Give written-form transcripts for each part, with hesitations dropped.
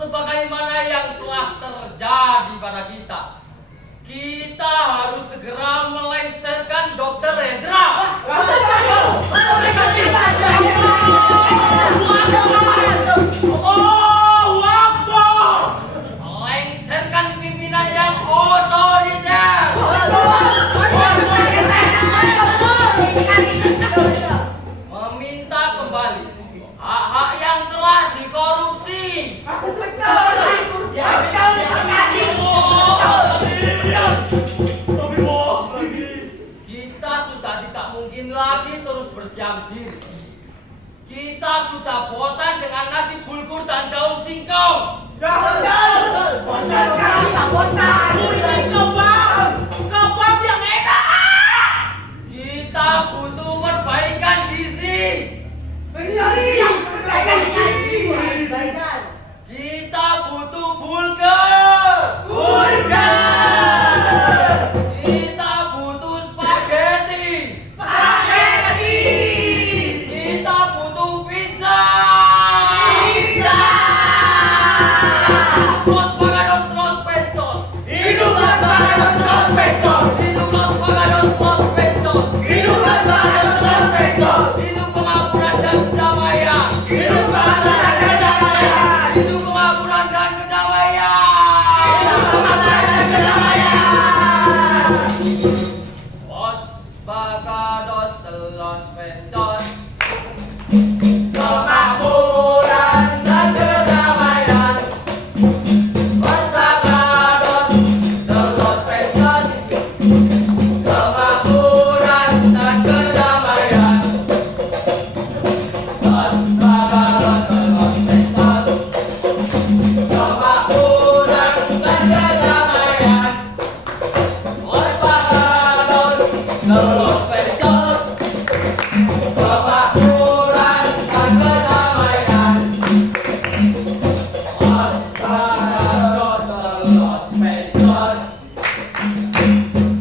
Sebagaimana yang telah terjadi pada kita, kita harus segera melengsarkan Dokter Hendra. Allahu Akbar. Melengsarkan pimpinan yang otoriter. Meminta kembali hak-hak yang telah dikorupsi. Kita sudah tidak mungkin lagi terus berdiam diri. Kita sudah bosan dengan nasi bulgur dan daun singkong. Bosan sekali, bosan. Kebab yang enak. Kita butuh perbaikan gizi. Kita butuh burger. Kita butuh spaghetti. Kita butuh pizza. Los paganos, los pechos. Hidup Los Paganos, Los Pechos. Hidup los paganos, los pechos. Hidup Los Paganos, Los Pechos. Hidup kemakmuran dan kedamaian. Hidup kemakmuran dan kedamaian. Hidup kemakmuran dan kedamaian. Hidup kemakmuran dan kedamaian. Los paganos, los pechos. Kemakmuran dan kedamaian. Los paganos, los pechos. Kemakmuran dan kedamaian. Los paganos, los pechos. Kemakmuran dan kedamaian. Los paganos, los pechos. Kemakmuran dan kedamaian. Los paganos, los pechos.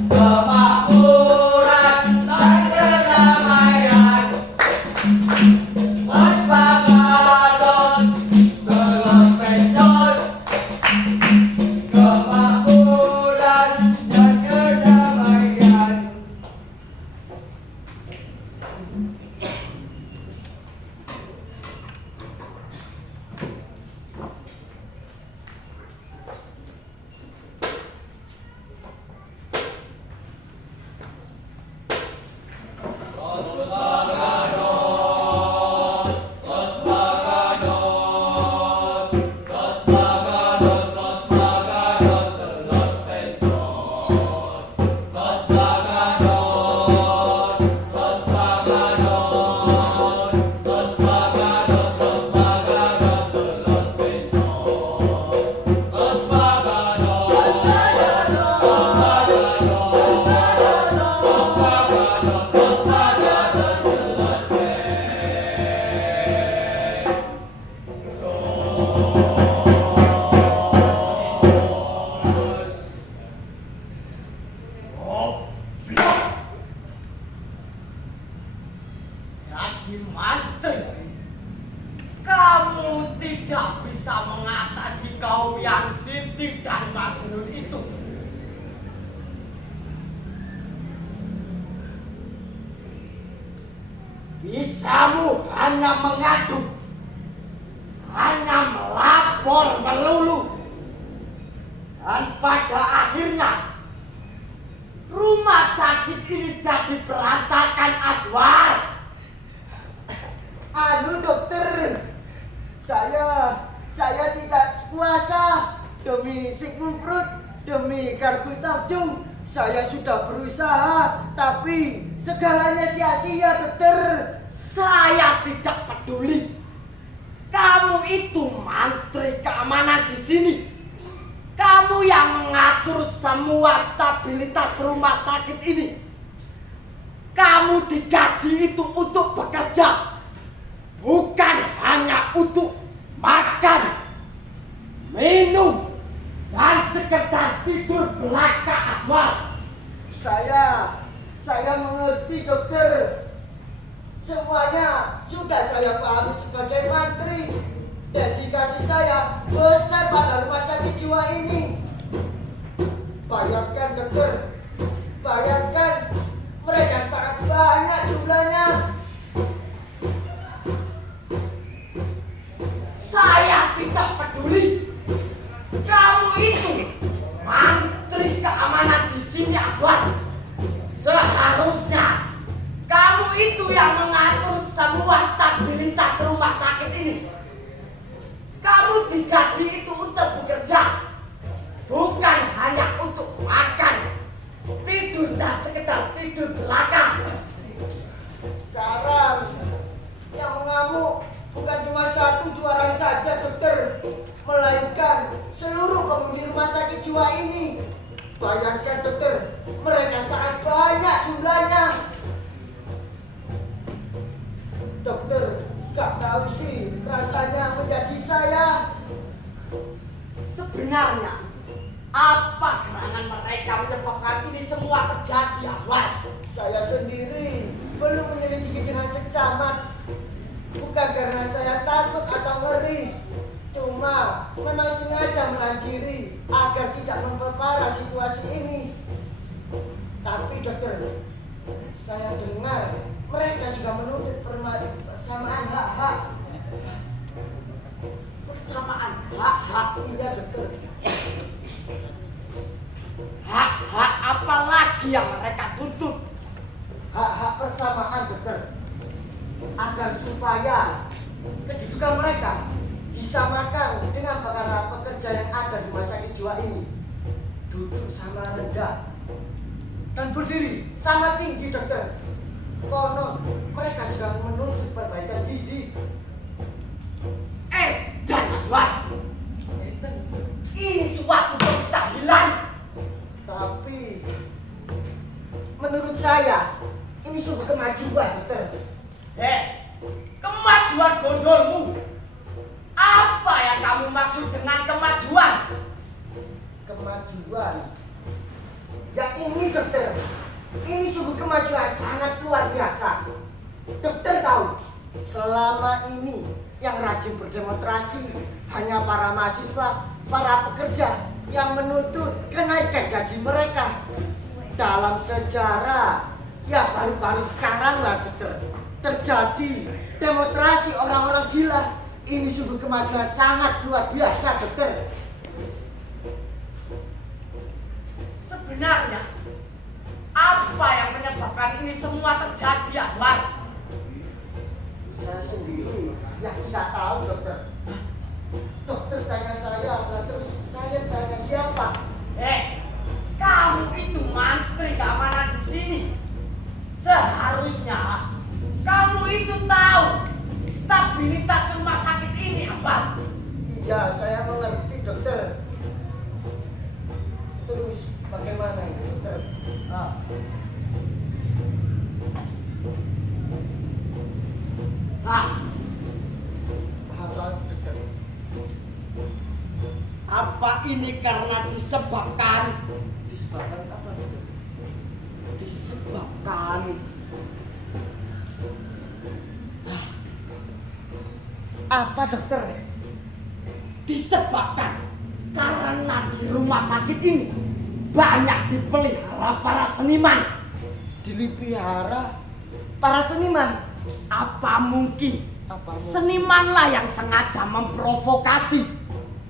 Kemakmuran dan kedamaian. Los paganos, los pechos. Kemakmuran dan kedamaian. Jadi mantel, kamu tidak bisa mengatasi kaum yang Siti dan Majnun itu. Bisamu hanya mengadu, hanya melapor melulu, dan pada akhirnya rumah sakit ini jadi berantakan, Aswar. Dokter, saya tidak puasa demi Sigmund Freud, demi Carl Gustav Jung. Saya sudah berusaha, tapi segalanya sia-sia, dokter. Saya tidak peduli. Kamu itu mantri keamanan di sini. Kamu yang mengatur semua stabilitas rumah sakit ini. Kamu digaji itu untuk bekerja, bukan hanya untuk makan, minum, dan sekedar tidur belaka aswal. Saya mengerti, dokter. Semuanya sudah saya pahami sebagai mantri. Dedikasi saya besar pada rumah sakit jiwa ini. Bayangkan, dokter. Bayangkan, mereka sangat banyak jumlahnya. Saya tidak peduli. Kamu itu mantri keamanan di sini, Aswan. Seharusnya kamu itu yang mengatur semua stabilitas rumah sakit ini. Kamu digaji itu untuk bekerja, bukan hanya untuk makan, tidur, dan sekedar tidur belaka. Sekarang yang mengamuk bukan cuma 1-2 orang saja, dokter, melainkan seluruh penghuni rumah sakit jiwa ini. Bayangkan, dokter, mereka sangat banyak jumlahnya. Dokter, gak tahu sih rasanya menjadi saya. Sebenarnya apa gerangan mereka menyebabkan ini semua terjadi, Aswan? Saya sendiri belum menyelidiki dengan seksama. Bukan karena saya takut atau ngeri, cuma memang sengaja menahan diri agar tidak memperparah situasi ini. Tapi dokter, saya dengar mereka juga menuntut persamaan hak-hak. Persamaan hak-hak? Iya, dokter. Hak-hak apa lagi yang mereka tuntut? Hak-hak persamaan, dokter. Agar supaya kedudukan mereka disamakan dengan para pekerja yang ada di rumah sakit jiwa ini. Duduk sama rendah dan berdiri sama tinggi, dokter. Konon mereka juga menuntut perbaikan gizi. Dan Aswan, ini suatu kemustahilan. Tapi menurut saya ini sungguh kemajuan, dokter. Kemajuan gondolmu. Apa yang kamu maksud dengan kemajuan? Kemajuan? Ya ini, dokter. Ini sungguh kemajuan sangat luar biasa. Dokter tahu, selama ini yang rajin berdemonstrasi hanya para mahasiswa, para pekerja yang menuntut kenaikan gaji mereka. Dalam sejarah, ya baru-baru sekarang lah, dokter, terjadi demonstrasi orang-orang gila. Ini sungguh kemajuan sangat luar biasa, dokter. Sebenarnya apa yang menyebabkan ini semua terjadi, Aswan? Saya sendiri yang tidak tahu, dokter. Dokter tanya saya, terus saya tanya siapa? Kamu itu mantri keamanan di sini. Seharusnya kamu itu tahu stabilitas rumah sakit ini, Aswan. Iya, saya mengerti, dokter. Terus bagaimana ini, dokter? Apa ini karena disebabkan apa, dokter? disebabkan Apa, dokter? disebabkan karena di rumah sakit ini banyak dipelihara para seniman. Dipelihara para seniman? Apa mungkin Apa mungkin? senimanlah yang sengaja memprovokasi,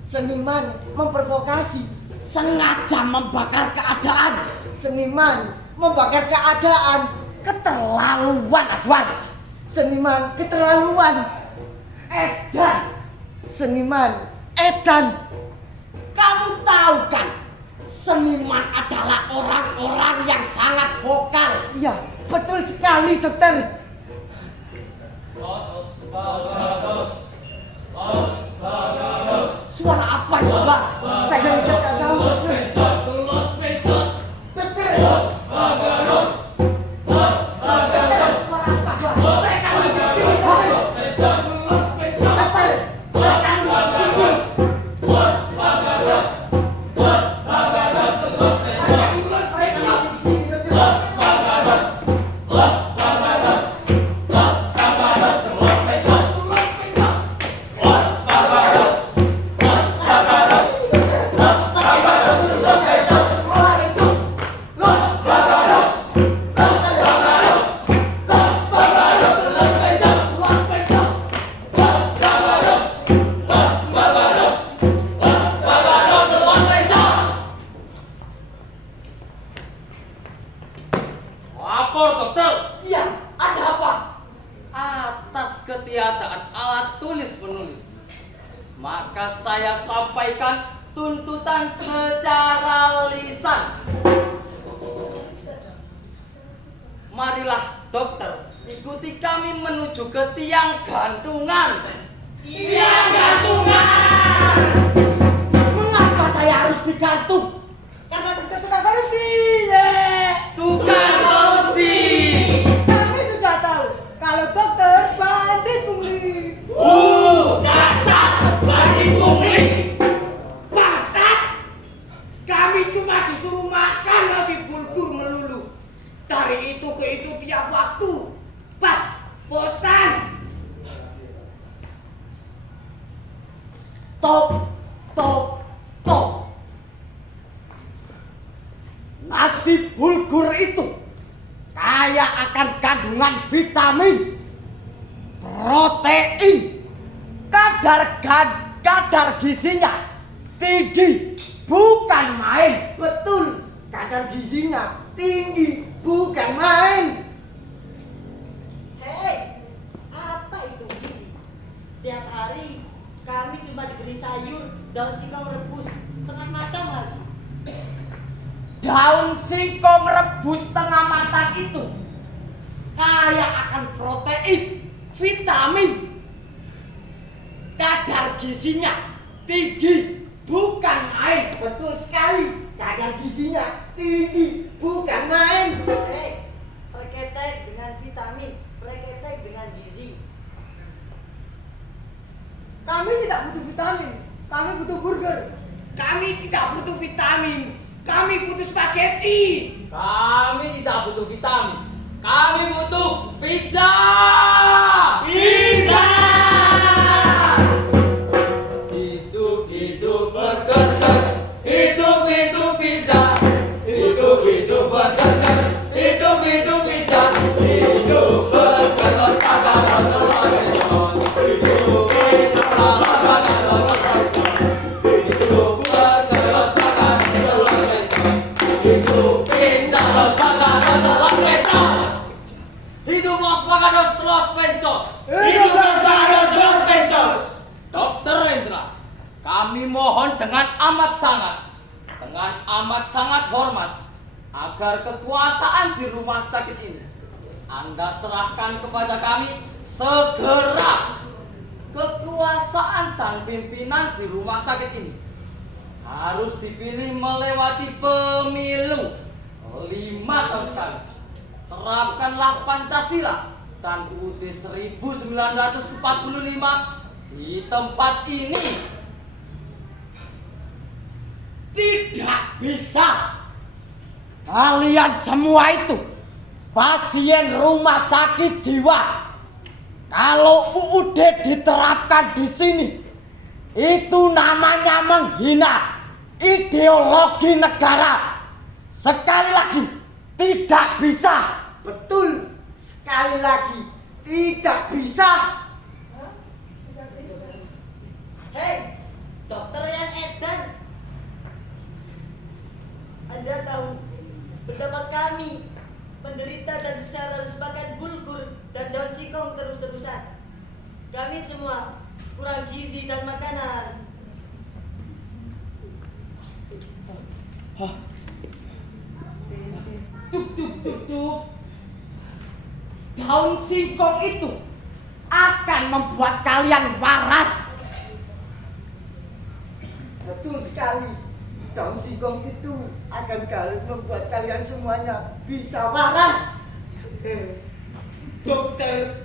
Seniman memprovokasi, sengaja membakar keadaan, seniman membakar keadaan, keterlaluan, Aswan. seniman keterlaluan, Dan seniman Edan, kamu tahu kan, seniman adalah orang-orang yang sangat vokal. Iya, betul sekali dokter. Suara apa itu, Pak? Saya tidak tahu. Lapor dokter. Iya, ada apa? Atas ketiadaan alat tulis penulis, maka saya sampaikan tuntutan secara lisan. Marilah dokter, ikuti kami menuju ke tiang gantungan. Tiang gantungan! Mengapa saya harus digantung? Karena dokter tukang korupsi. Tukang korupsi. Kami sudah tahu kalau dokter bandit pungli. Dasar bandit pungli! Bangsat! Kami cuma disuruh makan nasi bulgur melulu. Dari itu ke itu tiap waktu. Bosan! Stop! Nasi bulgur itu kaya akan kandungan vitamin, protein, kadar gizinya tinggi, bukan main. Betul, kadar gizinya tinggi, bukan main. Hei, apa itu gizi? Setiap hari kami cuma diberi sayur, daun singkong rebus, tengah matang lagi. Daun singkong rebus tengah matang itu kaya akan protein, vitamin, kadar gizinya tinggi, bukan main. Betul sekali, kadar gizinya tinggi, bukan main. Hei, perketek dengan vitamin, perketek dengan gizi. Kami tidak butuh vitamin, kami butuh burger. Kami tidak butuh vitamin, kami butuh spaghetti. Kami tidak butuh vitamin, kami butuh pizza. Pizza! Hidup burger, hidup pizza, hidup burger, hidup pizza, hidup burger, los paganos, los reloj, hidup pizza, hidup burger, los paganos, los reloj, hidup pizza, los paganos, los reloj, hidup los paganos, los pencos, Hidup los paganos, los pencos. Dokter Rendra, kami mohon dengan amat sangat hormat agar kekuasaan di rumah sakit ini Anda serahkan kepada kami segera. Kekuasaan dan pimpinan di rumah sakit ini harus dipilih melewati pemilu 5 tahun sekali. Terapkanlah Pancasila dan UUD 1945 di tempat ini. Tidak bisa. Kalian semua itu pasien rumah sakit jiwa. Kalau UUD diterapkan di sini, itu namanya menghina ideologi negara. Sekali lagi, tidak bisa. Betul, sekali lagi, tidak bisa. Hei, dokter yang edan. Anda tahu pendapat kami penderita dan susah harus makan bulgur dan daun singkong terus-terusan. Kami semua kurang gizi dan makanan. Tuk. Daun singkong itu akan membuat kalian waras. Betul sekali. Daun singkong itu akan membuat kalian semuanya bisa waras. Dokter,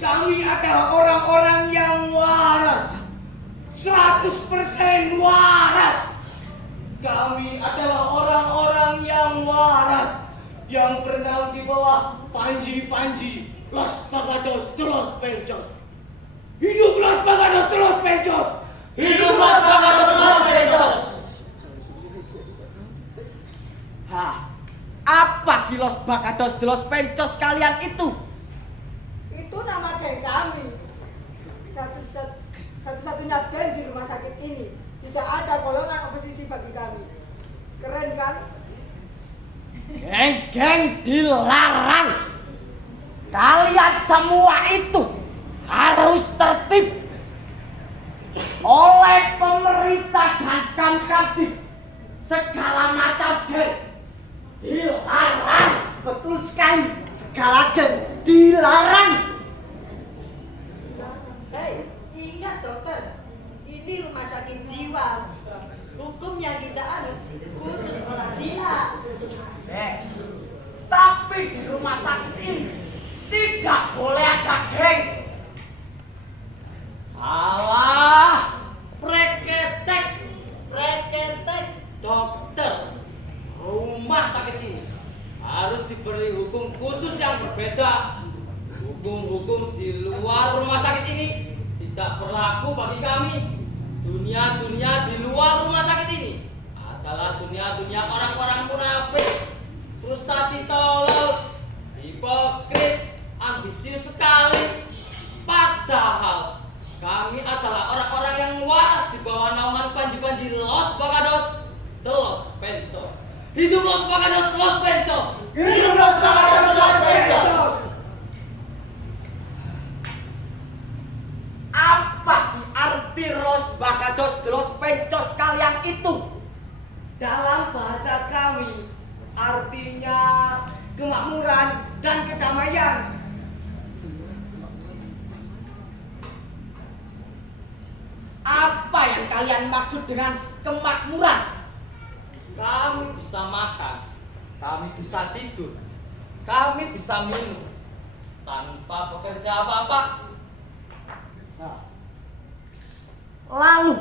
kami adalah orang-orang yang waras. 100% waras. Kami adalah orang-orang yang waras, yang berenang di bawah panji-panji Los Pagados de los Penchos. Hidup Los Pagados de los Penchos. Hidup Los Pagados de los Penchos. Apa sih Los Bacados de los Penchos kalian itu? Itu nama geng kami. Satu-satunya geng di rumah sakit ini. Tidak ada golongan oposisi bagi kami. Keren kan? Geng-geng dilarang. Kalian semua itu harus tertib oleh pemerintah dan Kamkabdik. Segala macam geng dilarang. Betul sekali. Segala geng dilarang. Hei, ingat dokter. Ini rumah sakit jiwa. Hukum yang kita anut khusus orang gila. Tapi di rumah sakit ini tidak boleh ada geng. Alah, preketek dokter. Rumah sakit ini harus diberi hukum khusus yang berbeda. Hukum-hukum di luar rumah sakit ini tidak berlaku bagi kami. Dunia-dunia di luar rumah sakit ini adalah dunia-dunia orang-orang munafik, frustasi tolol, hipokrit, ambisius sekali. Padahal kami adalah orang-orang yang waras di bawah naungan panji-panji Los Bacados de los Penchos. Hidup Los Bacados de los Penchos. Hidup Los Bacados de los Penchos. Apa sih arti Los Bacados de los Penchos kalian itu? Dalam bahasa kami artinya kemakmuran dan kedamaian. Apa yang kalian maksud dengan kemakmuran? Kami bisa makan, kami bisa tidur, kami bisa minum tanpa bekerja apa-apa. Lalu,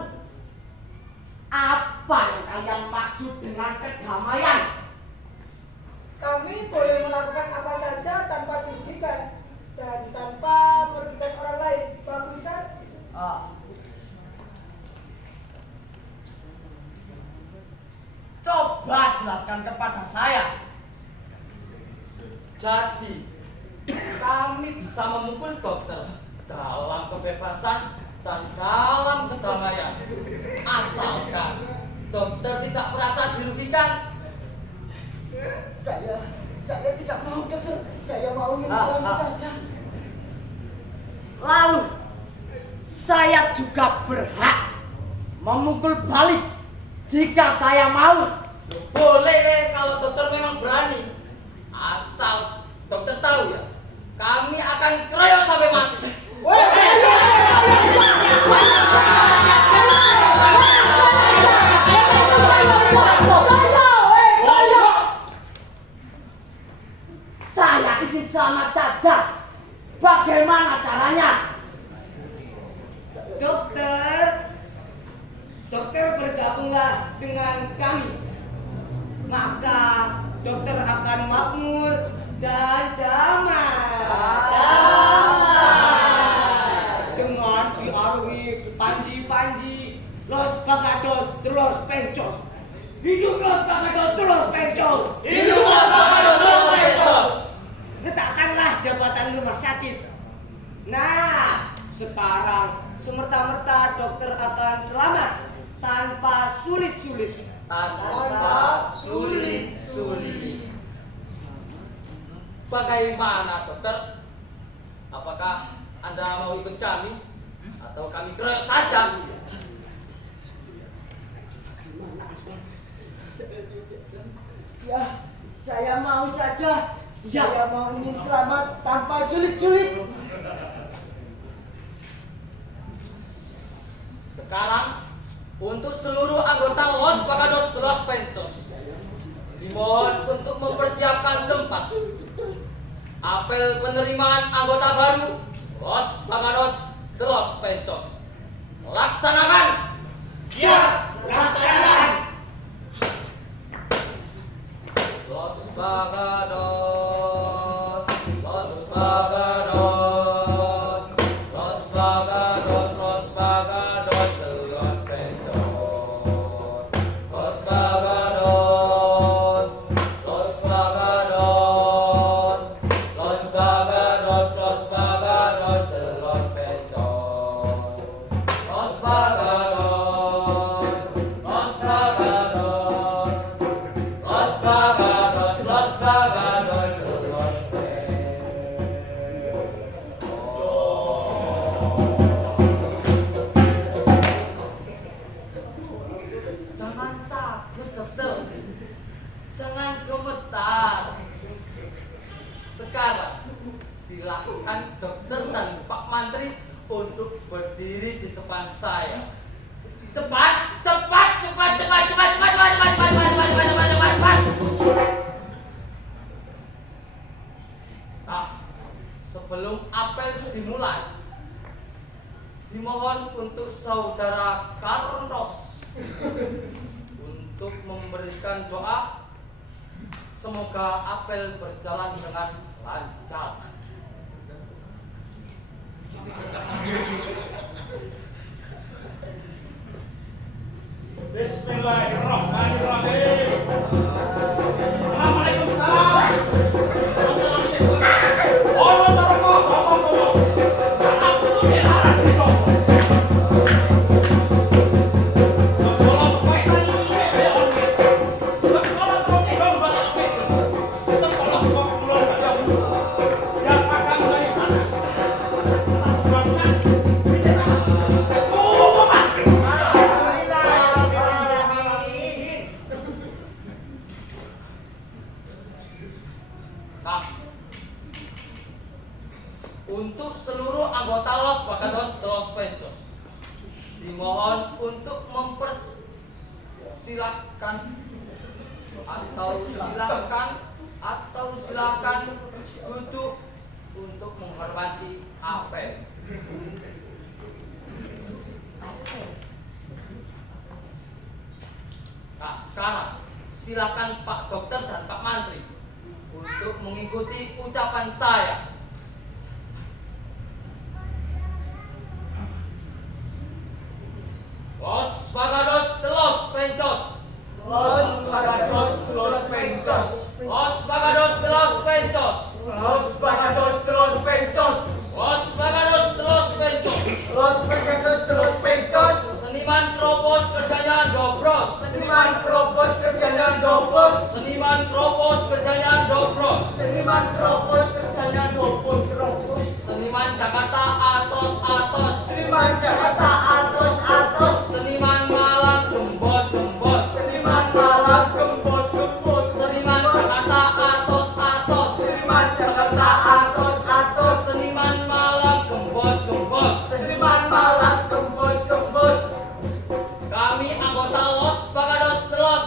apa yang kalian maksud dengan kedamaian? Kami boleh melakukan apa saja tanpa dirugikan dan tanpa merugikan orang lain. Bagus kan? Coba jelaskan kepada saya. Jadi, kami bisa memukul dokter dalam kebebasan dan dalam kedamaian. Asalkan dokter tidak merasa dirugikan. Saya tidak mau, dokter. Saya mau selamat saja. Lalu, saya juga berhak memukul balik jika saya mau. Boleh kalau dokter memang berani. Asal dokter tahu ya, kami akan keroyok sampai mati. Saya ingin selamat saja. Bagaimana caranya? Dokter bergabunglah dengan kami. Maka dokter akan makmur dan damai. Dengan diarungi panji-panji Los Bacados de los Penchos. Hidup Los Bacados de los Penchos. Hidup Los Bacados de los Penchos. Letakkanlah jabatan rumah sakit. Nah, sekarang semerta-merta dokter akan selamat tanpa sulit-sulit. Tanpa sulit-sulit. Bagaimana dokter? Apakah Anda mau ikut kami? Atau kami keroyok saja? Bagaimana, Asma? Saya mau ingin selamat tanpa sulit-sulit. Sekarang untuk seluruh anggota Los Pagados de los Pentos dimohon untuk mempersiapkan tempat. Apel penerimaan anggota baru Los Pagados de los Pentos. Laksanakan. Siap, laksanakan. Los Pagados, Los Pagados, Los Pagados, Los Pagados de los Pentos. Los Pagados, Los Pagados, Los Pagados, Los Pagados de los Pentos. Los Pagados, Los Pagados. Los Pagados de los Jangan takut, dokter. Jangan gemetar. Sekarang silahkan dokter dan Pak Mantri untuk berdiri di depan saya. Cepat, cepat, cepat, cepat, cepat, cepat, cepat, cepat, cepat, cepat, cepat, cepat, cepat, cepat, cepat. Nah, sebelum apel dimulai, dimohon untuk saudara Carlos untuk memberikan doa. Semoga apel berjalan dengan lancar. Bismillahirrahmanirrahim. Assalamualaikum salam. Allah sarwa bapak solo. Anak putu arah itu. Sekolah kaitan ini on. Sekolah troke bang bang. Sekolah kok pulang ada. Yang akan dari mana? Sebabnya kita atas. Oh, mati. Nah, untuk seluruh anggota Los Pagados de los Pentos dimohon untuk mempersilahkan atau silakan duduk untuk menghormati apel. Nah, sekarang silakan Pak Dokter dan Pak Mantri untuk mengikuti ucapan saya. Los Pagados de los Pentos. Los Pagados de los Pentos. Los Pagados de los Pentos. Los Pagados de los Pentos. Los Pagados de los Pentos. Los Pagados de los Pentos. Seniman Kropos kerjanya dobros. Seniman Kropos kerjanya dobros. Seniman Kropos kerjanya dobros. Seniman Kropos kerjanya dobros. Seniman Jakarta atos atos. Seniman Jakarta atos atos. Seniman Malang gembos gembos. Seniman Malang gembos gembos. Seniman Jakarta atos atos. Seniman Jakarta atos atos. Seniman Malang gembos gembos. Seniman Malang gembos gembos. Kami anggota Los Pagados de los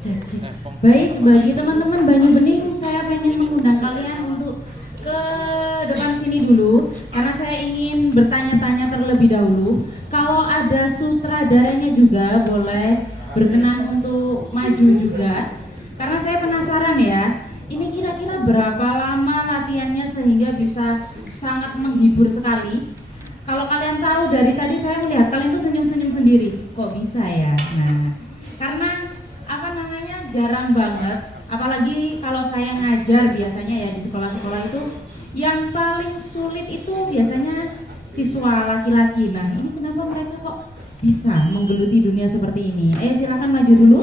Baik, bagi teman-teman Banyu Bening, saya pengen mengundang kalian untuk ke depan sini dulu karena saya ingin bertanya-tanya terlebih dahulu. Kalau ada sutradaranya juga boleh berkenan untuk maju juga. Karena saya penasaran ya, ini kira-kira berapa lama latihannya sehingga bisa sangat menghibur sekali. Kalau kalian tahu dari tadi saya melihat kalian tuh senyum-senyum sendiri. Kok bisa ya? Nah, karena jarang banget, apalagi kalau saya ngajar biasanya ya di sekolah-sekolah itu yang paling sulit itu biasanya siswa laki-laki. Nah, ini kenapa mereka kok bisa menggeluti dunia seperti ini? Ayo silakan maju dulu.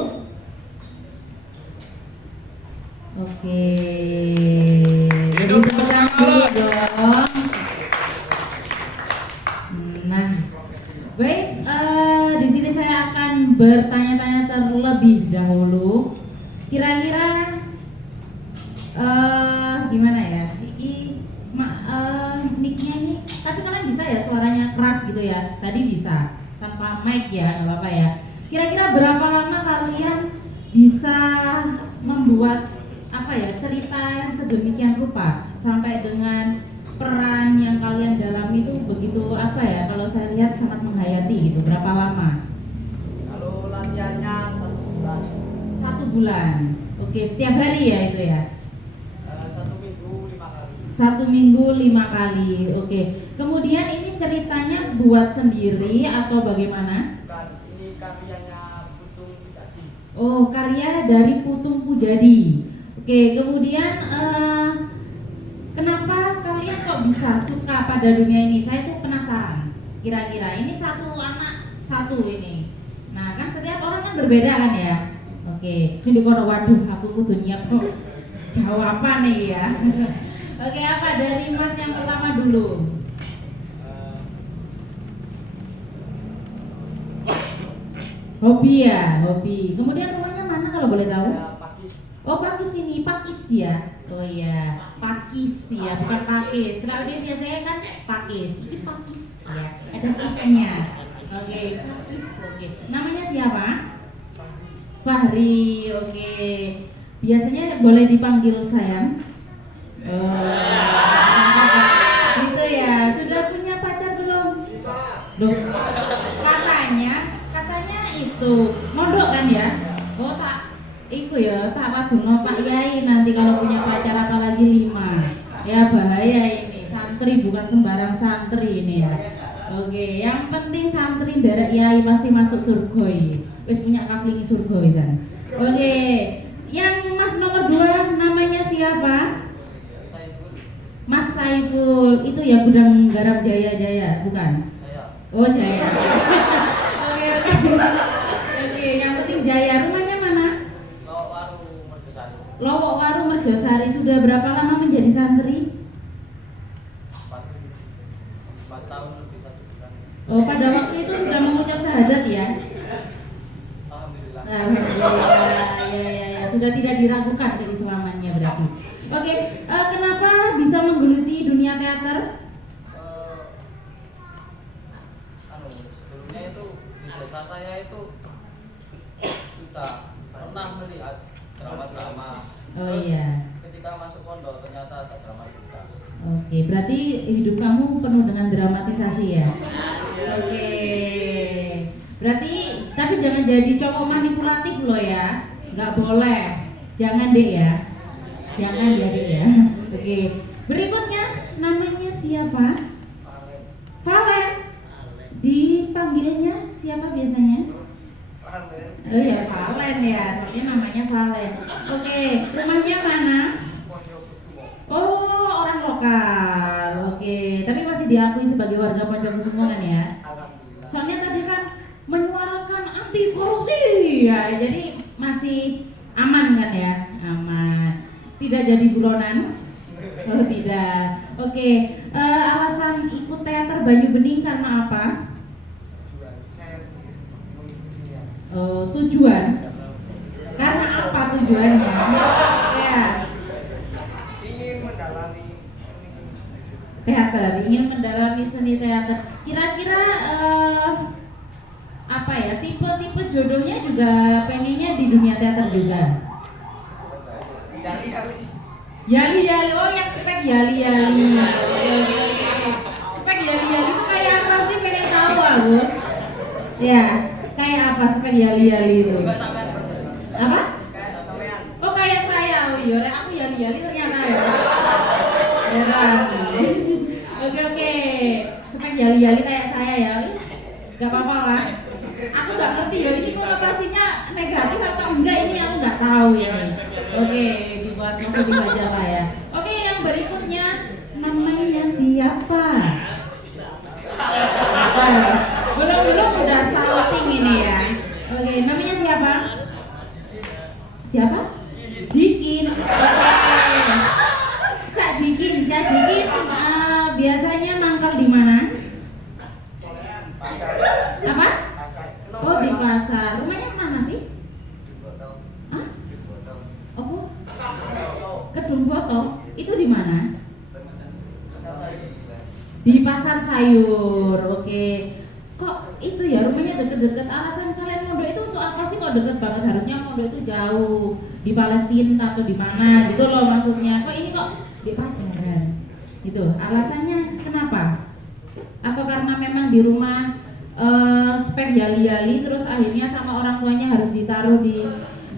Oke. Hidup bersama. Nah, baik. Di sini saya akan bertanya-tanya terlebih dahulu. Kira-kira gimana ya? Mic-nya ini, tapi kalian bisa ya suaranya keras gitu ya? Tadi bisa tanpa mic ya, nggak apa-apa ya. Kira-kira berapa lama kalian bisa membuat cerita yang sedemikian rupa sampai dengan peran yang kalian dalami itu begitu kalau saya lihat sangat menghayati gitu. Berapa lama? Kalau latihannya 1 bulan. 1 bulan. Oke, setiap hari ya itu ya? 1 minggu 5 kali. 1 minggu 5 kali. Oke. Kemudian ini ceritanya buat sendiri atau bagaimana? Bukan, ini karyanya Putung Pujadi. Oh, karya dari Putung Pujadi. Oke, kemudian kenapa kalian kok bisa suka pada dunia ini? Saya tuh penasaran. Kira-kira ini satu anak satu ini. Nah, kan setiap orang kan berbeda kan ya? Oke, sini kono waduh aku kudu nyiap jawaban nih ya. Oke, apa dari Mas yang pertama dulu? Hobi ya, hobi. Kemudian rumahnya mana kalau boleh tahu? Pakis. Oh, Pakis ini, Pakis ya. Oh iya, Pakis ya, bukan Pakis. Kalau dia biasanya kan Pakis, ini Pakis ya. Ada kisnya. Oke, Pakis. Oke. Namanya siapa? Fahri. Oke. Biasanya boleh dipanggil sayang. Gitu ya. Sudah punya pacar belum? Loh, katanya itu mondok kan ya? Oh tak, iku ya tak wadulno Pak Yai nanti kalau punya pacar apalagi 5. Ya bahaya ini, santri bukan sembarang santri ini ya. Oke, yang penting santri nderek Yai pasti masuk surga iki. Wis punya kafling surga wisan. Oke, yang Mas nomor 2 namanya siapa? Mas Saiful, itu ya gudang garam Jaya, bukan? Oh Jaya. Oke, yang penting Jaya. Rumahnya mana? Lowok Waru Merjosari. Sudah berapa lama menjadi santri? 4 tahun lebih 1 bulan. Oh, pada waktu itu sudah mengucap syahadat ya? Alhamdulillah. Alhamdulillah. Ya. Sudah tidak diragukan jadi selamanya berarti. Oke, kenapa bisa menggeluti dunia teater? Sebelumnya itu di desa saya itu kita pernah melihat drama-drama. Oh iya. Ketika masuk pondok ternyata ada drama kita. Oke, berarti hidup kamu penuh dengan dramatisasi ya? Oke. Berarti, tapi jangan jadi cowok manipulatif loh ya. Nggak boleh. Jangan deh ya. Jangan ya deh ya. Oke. Berikutnya namanya siapa? Valen. Dipanggilnya siapa biasanya? Oh ya Valen ya, soalnya namanya Valen. Oke, rumahnya mana? Oh, orang lokal. Oke, tapi masih diakui sebagai warga Poncokusumo kan ya? Soalnya tadi kan menyuarakan anti korupsi ya, jadi masih aman kan ya? Aman. Tidak jadi buronan? Oh tidak. Oke, alasan ikut teater Banyu Bening karena apa? Oh, tujuan? Karena apa tujuannya? Ya. Ingin mendalami Teater, ingin mendalami seni teater. Kira-kira apa ya? Tipe-tipe jodohnya juga pengennya di di dunia teater juga? Yali-yali, oh yang spek yali-yali. Oke. Spek yali-yali itu kayak apa sih? Pengen tahu aku. Ya, kayak apa spek yali-yali itu? Apa? Oh kayak saya, oh iya, aku yali-yali ternyata ya. Heran. Oke. Spek yali-yali kayak saya ya. Gak apa-apa lah. Aku nggak ngerti ya ini konotasinya negatif atau enggak, ini aku nggak tahu ya. Oke, dibuat masuk di majalah ya. Oke, yang berikutnya namanya siapa? Belum udah salting ini ya. Oke, namanya siapa? Siapa? Jikin. Oke. Cak Jikin, biasanya mangkal di mana? Apa? Oh di pasar. Rumahnya mana sih? Hah? Oh, Kedung Boto. Itu di mana? Di pasar sayur. Oke. Kok itu ya rumahnya deket-deket? Alasan kalian mondok itu untuk apa sih? Kok deket banget? Harusnya mondok itu jauh di Palestina atau di mana gitu loh maksudnya. Kok ini kok di Pajajaran? Gitu. Alasannya kenapa? Atau karena memang di rumah spek yali-yali terus akhirnya sama orang tuanya harus ditaruh di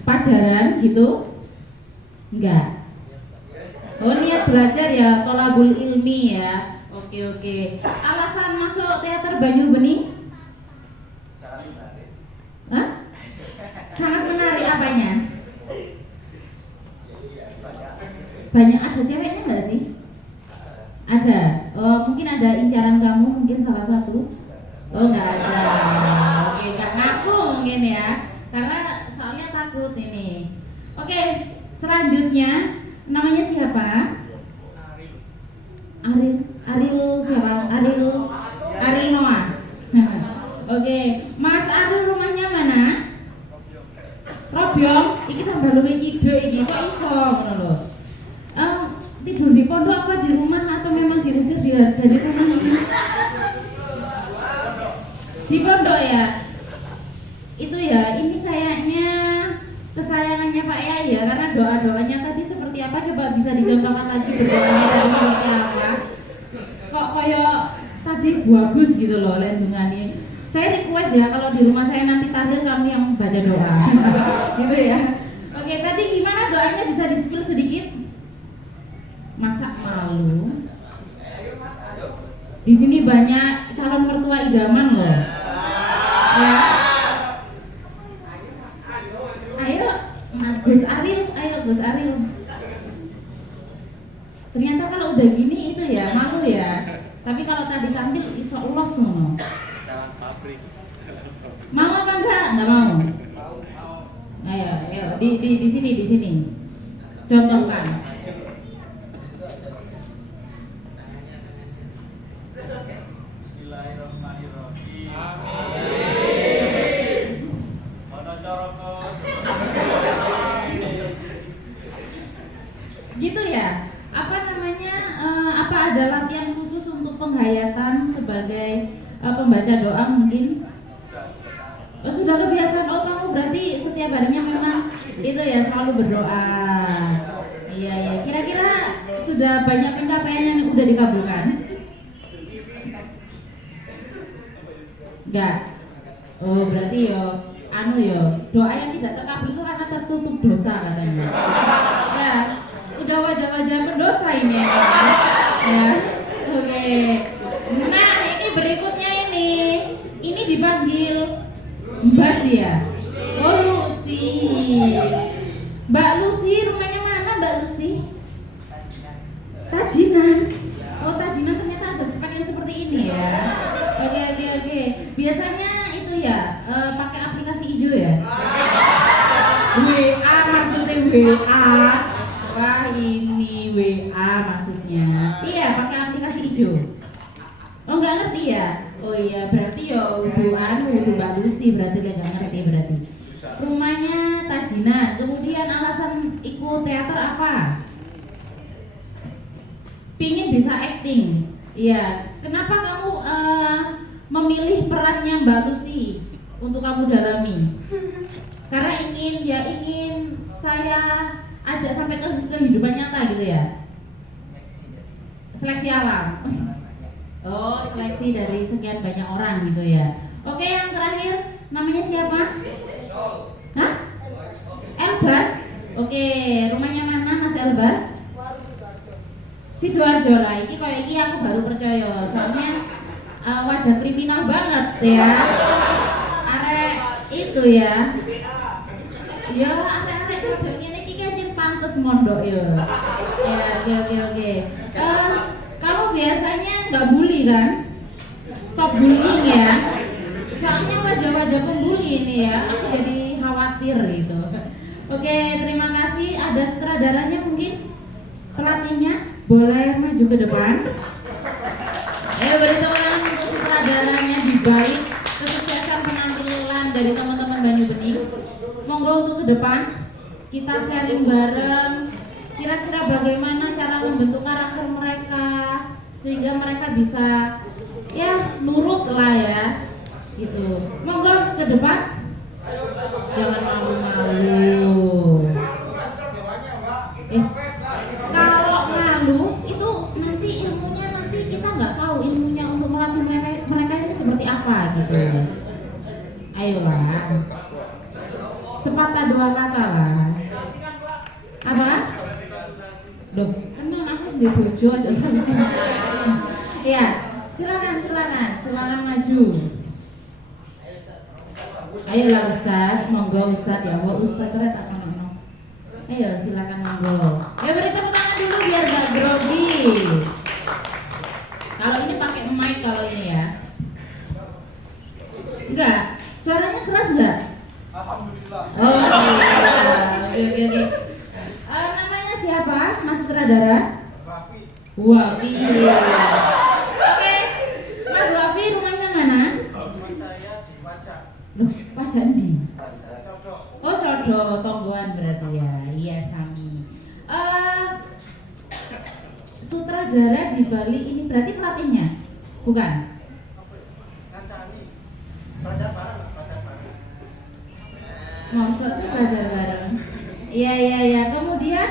Pajajaran gitu? Enggak. Oh niat belajar ya, tolabul ilmi ya. Oke. Alasan masuk teater Banyu Bening? Hah? Sangat menarik apanya? Banyak ada ceweknya nggak sih? Ada. Oh mungkin ada incaran kamu mungkin salah satu. Oh nggak ada. Oke, nggak ngaku mungkin ya, karena soalnya takut ini. Oke, selanjutnya namanya siapa? Ariel siapa? Ariel Noah. Oke, Mas Ariel rumahnya mana? Robyong. Iki tambah luwih ciduk iki kok iso ngono lho. Tidur di pondok apa di rumah atau memang diusir dari rumah ini? Di pondok ya. Itu ya, ini kayaknya kesayangannya Pak Yai ya, karena doa-doanya tadi seperti apa, coba bisa dicontohkan lagi berdoanya tadi seperti apa. Kok kayak tadi bagus gitu loh lendungannya. Saya request ya kalau di rumah saya nanti tahlil kamu yang baca doa. Gitu ya. Oke, tadi gimana doanya, bisa di-spill sedikit? Masa malu. Di sini banyak calon mertua idaman loh. Ya. Ayo Gus Ariel. Ternyata kalau udah gini itu ya malu ya. Tapi kalau tadi tampil iso ulos ngono. Mau apa enggak? Enggak mau. Ayo di sini. Contohkan. Gitu ya. Apa namanya? Apa ada latihan khusus untuk penghayatan sebagai pembaca doa mungkin? Oh, sudah kebiasaan. Oh kamu berarti setiap harinya memang itu ya selalu berdoa. Iya. Kira-kira sudah banyak pencapaian yang udah dikabulkan? Enggak. Oh berarti doa yang tidak terkabul itu karena tertutup dosa katanya. Ya, udah wajah-wajah pendosa ini ya. Oke. Nah ini berikutnya ini dipanggil Mbak ya. Oh Lucy. Mbak Lucy, rumahnya mana Mbak Lucy? Tajinan. Oh Tajinan ternyata ada spek yang seperti ini ya. Oke. Biasanya itu ya pakai aplikasi hijau ya. WA maksudnya WA. Wah ini WA maksudnya. Iya pakai aplikasi hijau. Oh nggak ngerti ya? Oh iya berarti udah Mbak Lucy berarti nggak ngerti berarti. Rumahnya Tajinan. Kemudian alasan ikut teater apa? Pingin bisa acting. Iya. Kenapa kamu memilih perannya Mbak Lucy untuk kamu dalami? karena ingin saya ajak sampai ke kehidupan nyata gitu ya. Seleksi alam. Oh, seleksi dari sekian banyak orang gitu ya. Oke, yang terakhir namanya siapa? Hah? Elbas. Oke, rumahnya mana Mas Elbas? Sidoarjo lah. Iki kayak iki aku baru percaya. Soalnya wajah kriminal banget ya. Arek itu ya. Ya, arek-arek model ngene iki kan pantes mondok ya. Ya, oke. Kamu biasanya nggak bully kan? Stop bullying ya. Soalnya wajah-wajah pembuli ini ya, aku jadi khawatir gitu. Oke, terima kasih. Ada sutradaranya mungkin, pelatihnya boleh maju ke depan. Beri tepuk tangan untuk sutradaranya di balik kesuksesan penampilan dari teman-teman Banyu Bening. Monggo untuk ke depan, kita sharing bareng. Kira-kira bagaimana cara membentuk karakter mereka sehingga mereka bisa ya nurut lah ya. Gitu. Monggo ke depan. Jangan malu-malu. Kalau malu itu nanti ilmunya kita nggak tahu ilmunya untuk melatih mereka ini seperti apa gitu. Ayolah. Sepatah dua kata lah. Apa? Duh, emang aku sendiri bojo aja sama. Ya, silakan maju. Ayolah Ustadz, monggo Ustadz ya, Ustadz keren apa no? Ayo silakan monggo. Ya beri tepuk tangan dulu biar gak grogi. Kalau ini pakai mic kalau ini ya. Enggak, suaranya keras enggak? Alhamdulillah. Oh iya, oke. Namanya siapa, Mas Sutradara? Rafi. Wafi. Oke, Mas Wafi rumahnya mana? Rumah saya di Wajah. Loh, Wajah di? Wajah Codok. Oh, Codok, Tonggoan berarti ya. Iya, sami. Sutradara di Bali ini berarti pelatihnya? Bukan? Ngancani. Belajar bareng. Maksud sih belajar bareng. Iya. Kemudian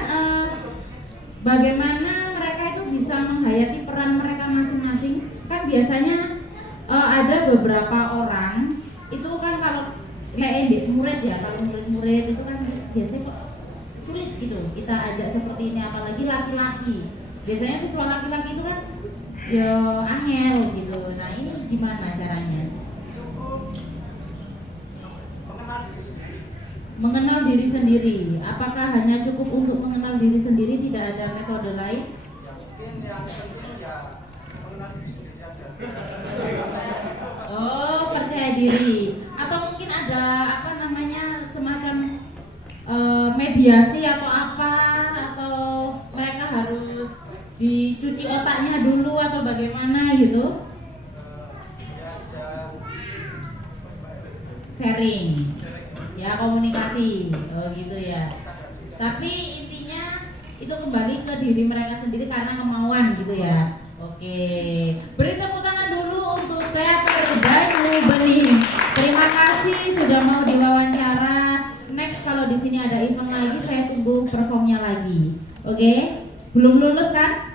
bagaimana mereka itu bisa menghayati peran mereka masing-masing? Kan biasanya ada beberapa orang itu kan kalau murid ya, kalau murid-murid itu kan biasanya kok sulit gitu kita ajak seperti ini, apalagi laki-laki. Biasanya siswa laki-laki itu kan ya angel gitu. Nah ini gimana caranya? Mengenal diri sendiri. Apakah hanya cukup untuk mengenal diri sendiri, tidak ada metode lain? Ya mungkin yang penting ya mengenal diri sendiri aja. Oh, percaya diri. Atau mungkin ada apa namanya semacam mediasi atau apa, atau mereka harus dicuci otaknya dulu atau bagaimana gitu? Diajak Sharing. Ya, komunikasi. Oh gitu ya. Tapi intinya itu kembali ke diri mereka sendiri karena kemauan gitu ya. Oke. Beri tepuk tangan dulu untuk Teater Banyu Bening. Terima kasih sudah mau diwawancara. Next kalau di sini ada event lagi saya tunggu performnya lagi. Oke? Belum lulus kan?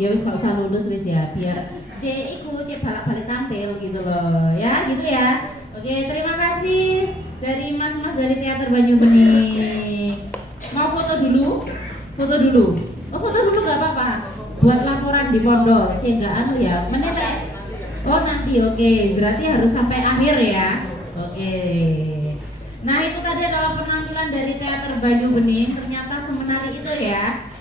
Ya wis gak usah lulus wis ya, biar C balik-balik tampil gitu loh. Ya, gitu ya. Oke, terima kasih dari mas-mas dari Teater Banyu Bening. Mau foto dulu? Foto dulu. Oh, foto dulu gak apa-apa. Buat laporan di pondok. Enggak anu ya. Menit. Oh, nanti oke. Berarti harus sampai akhir ya. Oke. Nah, itu tadi adalah penampilan dari Teater Banyu Bening. Ternyata semenarik itu ya.